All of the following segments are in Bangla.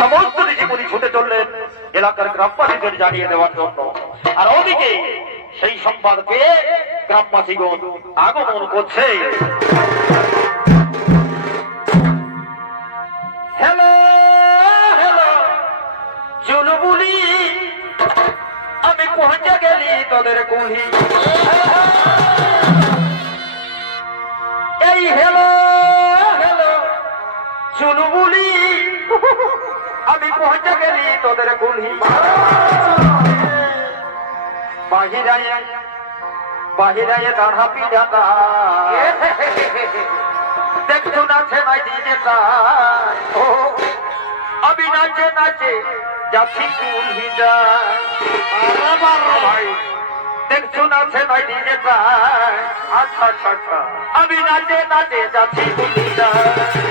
সমস্ত ঋষিমুনি ছুটে চললেন, এলাকার গ্রামবাসীদের জানিয়ে দেওয়ার জন্য। আর ওদিকে সেই সংবাদ পেয়ে গ্রামবাসীগণ আগমন করছে। তোদের কুহি এই হ্যালো হ্যালো, চলো বলি। আমি পৌঁছে গেলি তোদের কুলি বাহিরায় বাহিরায় দাঁড়া পিঠাটা দেখছ নাচে নাই দিতে ও, আমি নাচে নাচে যাচ্ছি কুলহিটা ভাই, দেখছ নাচে নাই দিতে আচ্ছা আচ্ছা আচ্ছা। আমি নাচে নাচে যাচ্ছি কুলহিটা হ্যালো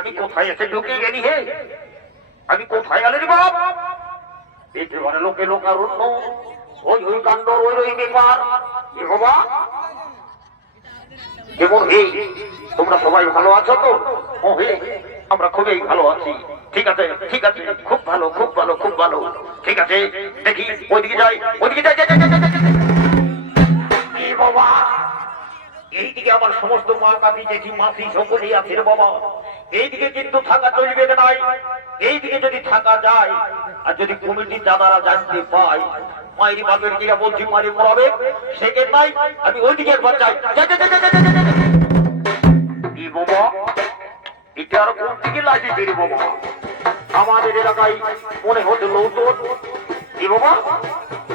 আমি কোথায় এসে ঢুকে গেলি হে? আমি কোথায় গেলি বাপ? একেবারে লোকে লোকারণ্য ওই ওই কাণ্ড, ওই ওই ব্যাপার। এ এই, তোমরা সবাই ভালো আছো তো? ও হে আমরা খুবই ভালো আছি। ঠিক আছে ঠিক আছে। খুব ভালো খুব ভালো খুব ভালো। ঠিক আছে, দেখি, ওইদিকে যাই ওইদিকে যাই বাবা? এইদিকে আমার সমস্ত মা কাকি জেঠি মাসি সকলেই আছে বাবা। এইদিকে কিন্তু থাকা চলবে নাই এইদিকে যদি থাকা যায়, আর যদি কমিটির দাদারা জানতে পায় মায়ের বাপের কিরা বলছি মারি পড়াবে? সেকেন্ড নাই আমি ওইদিকে একবার যাই। কোন আমাদের এলাকায় মনে নৌতন কি বাবা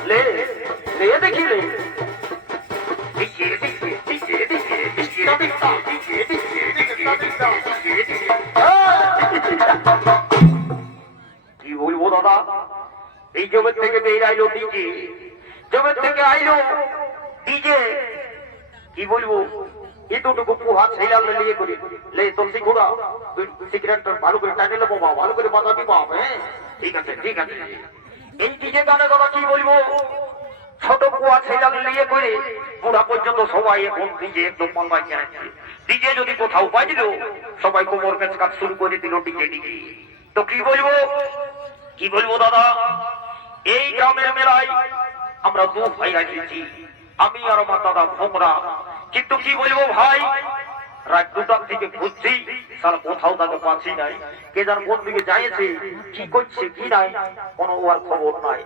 লে লে, দেখি বের আইলো ডিজে জমের থেকে আইলো ডিজে কি বলব? এতটুকু পোহা ছেলাল নিয়ে করে। লে শিখুরা, তুই সিগারেটটা ভালো করে টানে নেব মা ভালো করে বাজাবি বাপ হ্যাঁ? ঠিক আছে ঠিক আছে। এই ডিজে গানে দাদা কি বলব? ছোট কুয়া ছেলাল নিয়ে করে পুরা পর্যন্ত সবাই এখন ডিজে একদম মালবাই জানাচ্ছে ডিজে যদি কোথাও বাজলো, সবাই কোমর কাজ কাজ শুরু করে দিল ডিজে ডিজে তো কি বলব? কি বলব দাদা? এই গ্রামের মেলায় আমরা দু ভাই এসেছি আমি আর আমার দাদা ভোমরা। কিন্তু কি বলব ভাই? থেকে কোথাও তাকে পাচ্ছি নাই। কে কোন দিকে যাইছে, কি করছে, কি নাই খবর নাই।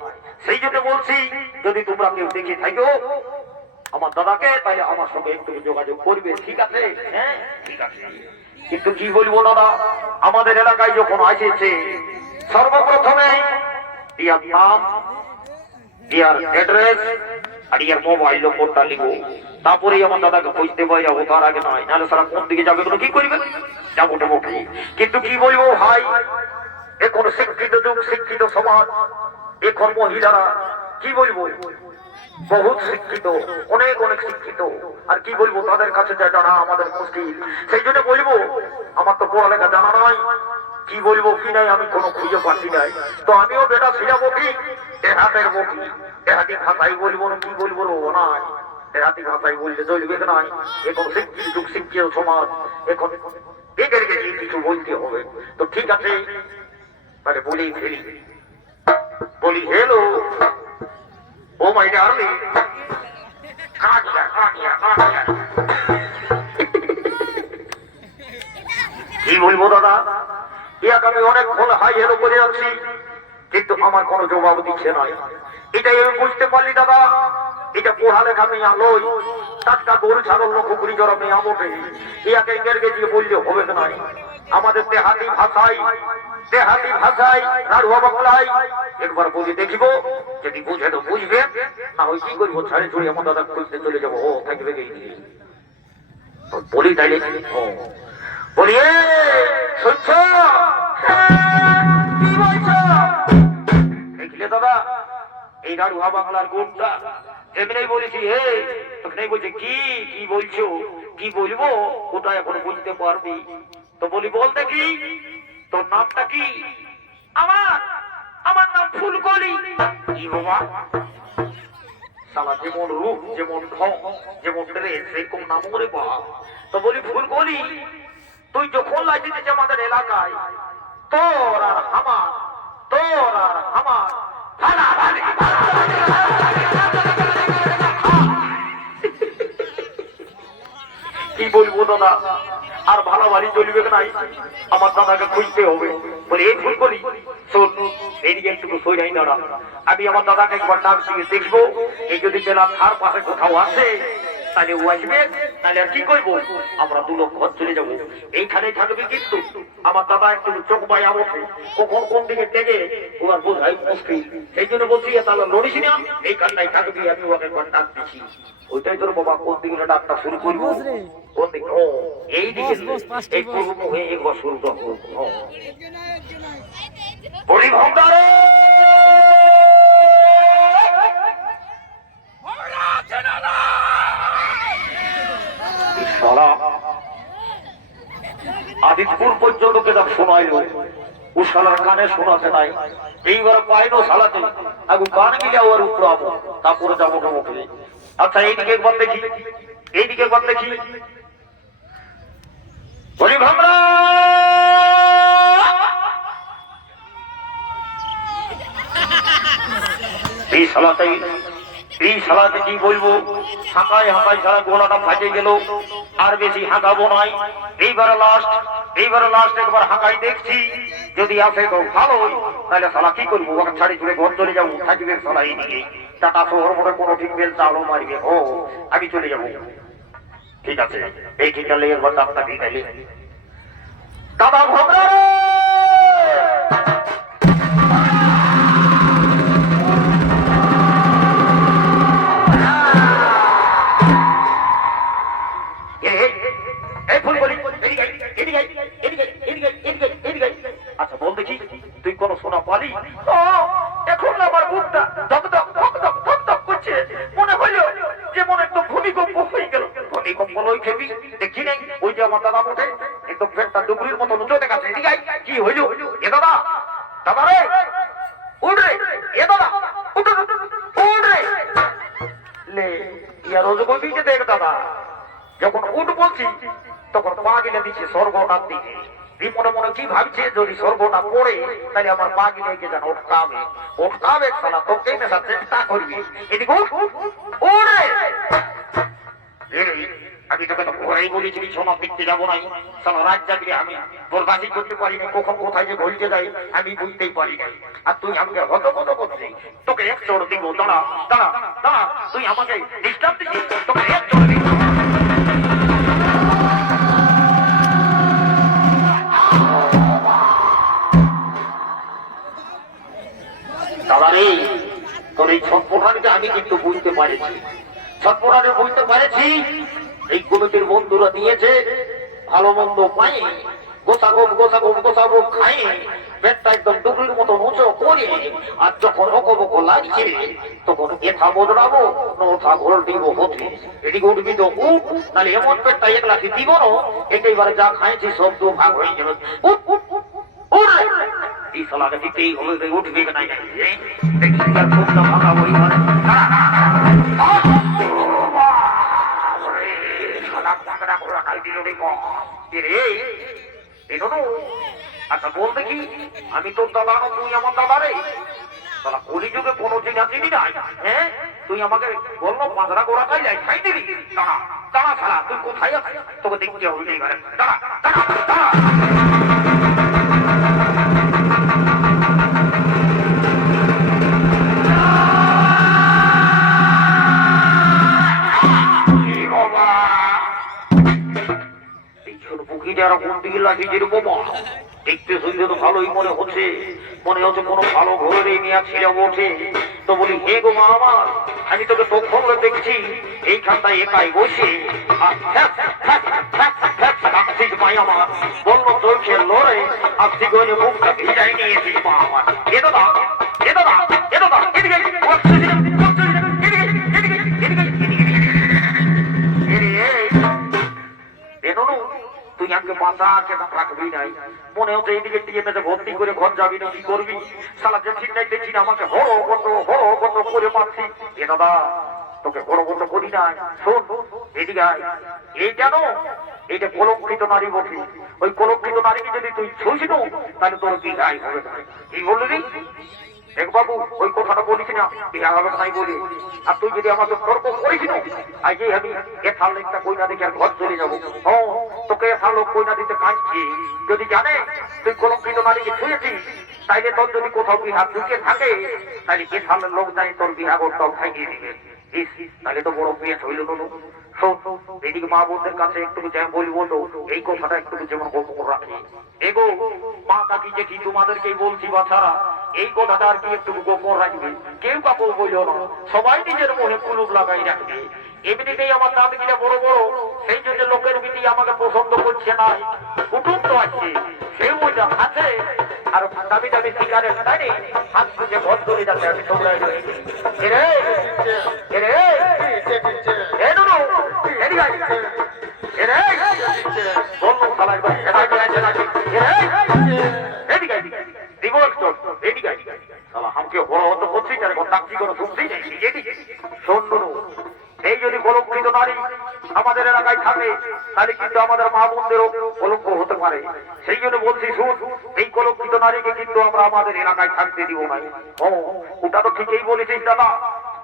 সেই জন্য বলছি, যদি তোমরা কেউ দেখে আমার দাদাকে আমার সঙ্গে একটু যোগাযোগ করবে, ঠিক আছে? হ্যাঁ ঠিক আছে। কিন্তু কি বলব দাদা, আমাদের এলাকায় যখন আসেছে, সর্বপ্রথমে ইয়ার নাম ইয়ার অ্যাড্রেস আর ইয়ার মোবাইল নম্বরটা লিখো তারপরে আমার দাদাকে খুঁজতে পাই যাব তার আগে নয় নাহলে সারা কোন দিকে যাবে কি করবে যাব যাব কি কিন্তু কি বলব ভাই এখন শিক্ষিত যুগ শিক্ষিত সমাজ এখন মহিলারা কি বলব বহুত শিক্ষিত অনেক অনেক শিক্ষিত আর কি বলব তাদের কাছে যা জানা আমাদের মুশকিল সেই জন্য বলব আমার তো পড়ালেখা জানা নাই কি বলব কি নাই আমি কোনো খুঁজে পাচ্ছি নাই। তো আমিও বেটা ছিলাবো কি? দেহাতের বকি। দেহাতি ভাষাই বলব না, কি বলব ও নাই। দেহাতি ভাষাই বললে চলবে নাই? এখন শিক্ষিত যুগ, শিক্ষিত সমাজ। এখন এদেরকে যে কিছু বলতে হবে। তো ঠিক আছে, তাহলে বলি ফেলি বলি হেলো ও মাই ডার্লিং। কি বলব দাদা? ইয়াকে আমি কিন্তু আমার কোনো জবাব দিচ্ছে আমি বুঝতে পারলি, দাদা। এটা লই, টাটকা গরু, ছাগল মেয়া মোটে ইয়াকে দিয়ে বললে হবে আমাদের ভাষায় ভাষায় বাংলায়, একবার বলি দেখিব, যদি বুঝে তো বুঝবে। না ওই কি করব? ছাড়ে ছুড়ে আমার দাদা খুঁজতে চলে যাব। ও, থাকবে বলি তাইলে ও। বলি এ শুনছ কি বলছো? দেখলে দাদা, এই গাড়ুয়া বাংলার গুণটা। এমনি বলেছি, হে তোকে বলছে, কি কি বলছো? কি বলব? ওটা এখন বুঝতে পারবি? তো বলি বলতে কি তোর নামটা কি? আমার আমার নাম ফুলকলি। কি বাবা? সালা যেমন রূপ, যেমন ঢং, যেমন ড্রেস সেরকম নাম করে বা তো বলি, ফুলকলি তুই যখন লাগিয়েছিস আমাদের এলাকায়, তোর আর আমার, তোর আর আমার। কি বলব দাদা, আর ভালো বাড়ি চলবে নাই, আমার দাদাকে খুঁজতে হবে। বলে, এই ভুল করি। একটু সই নাই দাঁড়া আমি আমার দাদাকে একবার ডাক দিয়ে দেখব, এই যদি জেলা ধার পাশে কোথাও আসে তাহলে ও আসবে। তাহলে আর কি করব আমরা দু লোক ঘর চলে যাব। এইখানে থাকবে কিন্তু। আমার দাদা একটু চোখ বায়া ওঠে কখন কোন দিকে টেকে ওর বোঝাই মুশকিল। সেই জন্য বলছি তাহলে লড়িস না। এইখানটাই থাকবি আমি ওকে একবার ডাক দিচ্ছি ওইটাই তোর বাবা কোন দিকে ডাকটা শুরু করব? কোন দিকে? ও এই দিকে। এই পূর্ব হয়ে একবার শুরুটা করব। বলি ভক্তারে সারা। আদিতপুর পর্যন্ত কেতাব শোনাইল। ও শালার কানে শোনাতে নাই। এইবার পাইনো শালাতে আগু কান মিলে ওর উপরাবো তারপরে যাব মুখে আচ্ছা এইদিকে একবার দেখি। এইদিকে একবার দেখি। বলি ভামরা! এই শালাটাই এই শালাতে কি বলব? হাঁকায় হাঁকায় সারা গোলাটা ফাটে গেল। আর বেশি হাঁকাবো নাই। এইবার লাস্ট এইবার লাস্ট একবার হাঁকাই দেখছি। যদি আসে তো ভালোই। তাহলে শালা কি করব? ওকে ছাড়ি ছুড়ে ঘর চলে যাব। থাকবে শালা এইদিকে। টাটা শহর মনে কোনো ঠিক বেল চালও মারবে। ও, আমি চলে যাব। ঠিক আছে। এই ঠিক আছে একবার ডাক্তার গেলে দাদা ঘবরা আচ্ছা বল দেখি তুই কোন সোনা পালি? এখন আমার বুকটা ধক ধক ধক ধক ধক ধক করছে। মনে হইল যেমন একদম ভূমিকম্প হয়ে গেল। ভূমিকম্প লই খেবি দেখি নাই ওই যে আমার দাদা উঠে একদম পেটটা ডুবরির মতো উঁচু দেখাচ্ছে আয়, কি হইল? এ দাদা দাদা রে উঠ রে এ দাদা উঠ উঠ রে। লে ইয়া রোজ বলছি দেখ দাদা যখন উঠ বলছি তখন পা গিলে দিচ্ছে স্বর্গটার দিকে। মনে মনে কি ভাবছে, যদি স্বর্গটা পড়ে, তাহলে আমার পা কে যেন উঠকাবে উঠকাবে সালা তোকে মেশা চেষ্টা করবি। এদিকে ওরে আমি তোকে তো বলেছি সোনা দেখতে যাব নাই। রাত আমি করতে পারি না কখন কোথায় যে ঘুরতে যাই, আমি বুঝতেই পারি না আর তুই আমাকে হতপত করছিস। তোকে এক চড় দিব, দাঁড়া দাঁড়া দাঁড়া, তুই আমাকে ডিস্টার্ব দিচ্ছিস তোকে এই ছটপটানিটা আমি কিন্তু বুঝতে পারেছি ছটপটানি বুঝতে পারেছি এই কমিটির বন্ধুরা দিয়েছে ভালো মন্দ পাই গোসাগোপ গোসাগোপ গোসাগোপ খাই পেটটা একদম টুকরির মতো আর যখন লাগছে তখন এথা বদলাবো না ওঠা ঘোল দিব হতে তো নাহলে এমন পেটটা একলা কি দিব না একেবারে যা খাইছি সব দু ভাগ হয়ে গেল। কি আচ্ছা বল দেখি আমি তোর দাদা না তুই আমার দাদা রে তারা কলিযুগে কোনো চিনা চিনি নাই হ্যাঁ। তুই আমাকে বলল পাঁচরা গোড়া খাই যাই খাই দিবি দাঁড়া দাঁড়া ছাড়া তুই কোথায় তোকে দেখতে হবে দাঁড়া দাঁড়া দাঁড়া। চেহারা কোন দিকে লাগিয়েছে যেরকম দেখতে শুনতে তো ভালোই মনে হচ্ছে। মনে হচ্ছে কোনো ভালো ঘরে নিয়ে ছেড়ে ওঠে তো বলি, হে গো মা আমার, আমি তোকে তখন দেখছি। এইখানটায় একাই বসে আমার। বলল, চলছে লড়ে আসছি মুখটা ভিজাই নিয়েছিস মা আমার। এ দাদা এ দাদা এ দাদা, এদিকে এইদিকে টিএমএতে ভর্তি করে ঘর যাবি না, কি করবি? সালা যে ঠিক নাই দেখছি না, আমাকে হরো কত হরো কত করে মারছি। এ দাদা, তোকে হরো কত করি না শোন, এদিকে আয়। এই কেন? এইটা কলঙ্কিত নারী বটে ওই কলঙ্কিত নারীকে যদি তুই ছুঁস তাহলে তোর কি গায়ে হবে। কি বললি দেখ বাবু, ওই কথাটা বলিস না বিয়া হবে নাই বলি। আর তুই যদি আমাকে তর্ক করিস না আজকে আমি এ এথার লোকটা কইনা দেখে আর ঘর চলে যাব। তোকে লোক কইনা দিতে কাঁদছি যদি জানে তুই কলঙ্কিত নারীকে ছুঁয়েছিস, তাইলে তোর যদি কোথাও বিহা ঢুকে থাকে তাহলে এথার লোক জানি তোর বিহা করতাম খাইয়ে দিবে। তাহলে তো বড় পেঁচ হইল শোন, এদিকে মা বোনদের কাছে একটু যেমন বলব তো এই কথাটা একটু যেমন গোপন রাখি। এগো, মা কাকি যে কি তোমাদেরকেই বলছি বাছারা, এই কথাটা আর কি একটু গোপন রাখবে? কেউ কাকু বইল না। সবাই নিজের মনে কুলুপ লাগাই রাখবে। এমনিতেই আমার দাদিটা বড় বড় সেই জন্য লোকের বিধি আমাকে পছন্দ করছে না। কুটুম তো আছে সেও যা আছে আর দামি দামি শিকারের তাই হাত খুঁজে ভর যাচ্ছে আমি বলল শালা একবার এদিকে আয়, এদিকে আয়, এদিকে আমাদের এলাকায় থাকে তাহলে কিন্তু আমাদের মা বোনদেরও কলঙ্ক হতে পারে। সেই জন্য বলছি শুন এই কলঙ্কিত নারীকে কিন্তু আমরা আমাদের এলাকায় থাকতে দিব না। ও ওটা তো ঠিকই বলেছিস দাদা,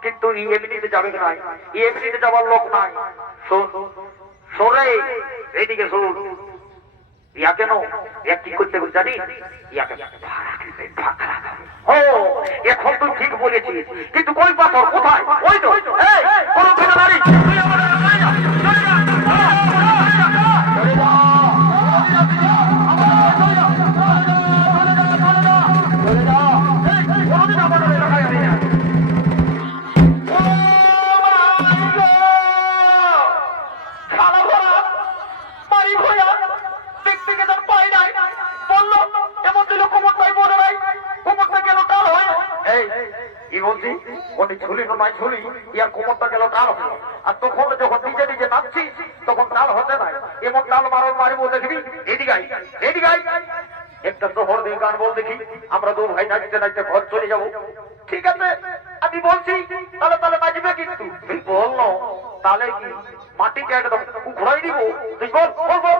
কিন্তু এমনিতে যাবে না ই এমনিতে যাওয়ার লোক নাই। শোনে এইদিকে শোন। ইয়া কেন? ইয়া কি করতে ইয়াকে ভাড়া ও এখন তুই ঠিক বলেছিস, কিন্তু কই পাথর? কোথায়? ওই তো কোন ছেলে নারী। বলি কোমরটা গেল হয়ে। আর তখন যখন নিজে নিজে নাচছি, তখন টাল হতে নাই। এমন টাল মারো মারিব দেখবি, এদিকে আই, এদিকে আই। একটা শহর দিয়ে গান বল দেখি। আমরা দু ভাই নাচতে নাচতে ঘর চলে যাব। ঠিক আছে আমি বলছি তাহলে তাহলে নাচবে কিন্তু। তুই বলল তাহলে কি মাটিকে একদম ঘুরাই দিব? তুই বল বল বল।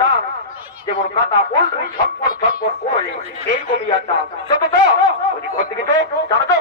ডান্স, যেমন কাটা পোল্ট্রি ছটপট ছটপট করে, এইরকমই আর ডান্স। সত্য তো, জানো তো?